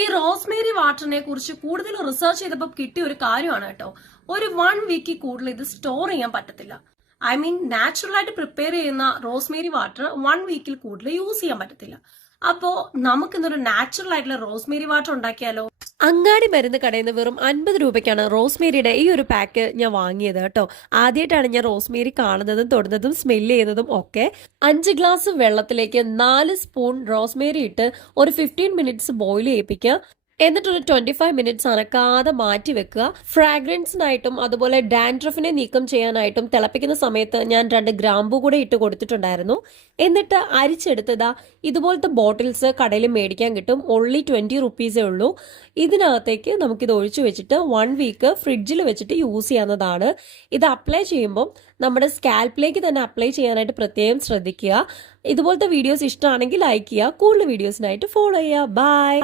ഈ റോസ്മേരി വാട്ടറിനെ കുറിച്ച് കൂടുതൽ റിസർച്ച് ചെയ്തപ്പോൾ കിട്ടിയ ഒരു കാര്യമാണ് കേട്ടോ. ഒരു 1 വീക്ക് കൂടുതൽ ഇത് സ്റ്റോർ ചെയ്യാൻ പറ്റത്തില്ല. ഐ മീൻ നാച്ചുറൽ ആയിട്ട് പ്രിപ്പയർ ചെയ്യുന്ന റോസ്മേരി വാട്ടർ 1 വീക്കിൽ കൂടുതൽ യൂസ് ചെയ്യാൻ പറ്റത്തില്ല. അപ്പോ നമുക്ക് ഇന്നൊരു നാച്ചുറൽ ആയിട്ടുള്ള റോസ്മേരി വാട്ടർ ഉണ്ടാക്കിയാലോ? അങ്ങാടി മരുന്ന് കടയിൽ നിന്ന് വെറും 50 രൂപയ്ക്കാണ് റോസ്മേരിയുടെ ഈ ഒരു പാക്ക് ഞാൻ വാങ്ങിയത് കേട്ടോ. ആദ്യമായിട്ടാണ് ഞാൻ റോസ്മേരി കാണുന്നതും തൊടുന്നതും സ്മെല്ല് ചെയ്യുന്നതും ഒക്കെ. 5 ഗ്ലാസ് വെള്ളത്തിലേക്ക് 4 സ്പൂൺ റോസ്മേരി ഇട്ട് ഒരു 15 മിനിറ്റ്സ് ബോയിൽ ചെയ്യിപ്പിക്കുക. എന്നിട്ടൊരു 25 മിനിറ്റ്സ് അനക്കാതെ മാറ്റി വെക്കുക. ഫ്രാഗ്രൻസിനായിട്ടും അതുപോലെ ഡാൻഡ്രഫിനെ നീക്കം ചെയ്യാനായിട്ടും തിളപ്പിക്കുന്ന സമയത്ത് ഞാൻ 2 ഗ്രാമ്പു കൂടെ ഇട്ട് കൊടുത്തിട്ടുണ്ടായിരുന്നു. എന്നിട്ട് അരിച്ചെടുത്തതാ ഇതുപോലത്തെ ബോട്ടിൽസ് കടയിൽ മേടിക്കാൻ കിട്ടും. ഓൺലി 20 റുപ്പീസേ ഉള്ളൂ. ഇതിനകത്തേക്ക് നമുക്കിത് ഒഴിച്ചു വെച്ചിട്ട് 1 വീക്ക് ഫ്രിഡ്ജിൽ വെച്ചിട്ട് യൂസ് ചെയ്യാവുന്നതാണ്. ഇത് അപ്ലൈ ചെയ്യുമ്പോൾ നമ്മുടെ സ്കാൽപ്പിലേക്ക് തന്നെ അപ്ലൈ ചെയ്യാനായിട്ട് പ്രത്യേകം ശ്രദ്ധിക്കുക. ഇതുപോലത്തെ വീഡിയോസ് ഇഷ്ടമാണെങ്കിൽ ലൈക്ക് ചെയ്യുക. കൂടുതൽ വീഡിയോസിനായിട്ട് ഫോളോ ചെയ്യുക. ബൈ.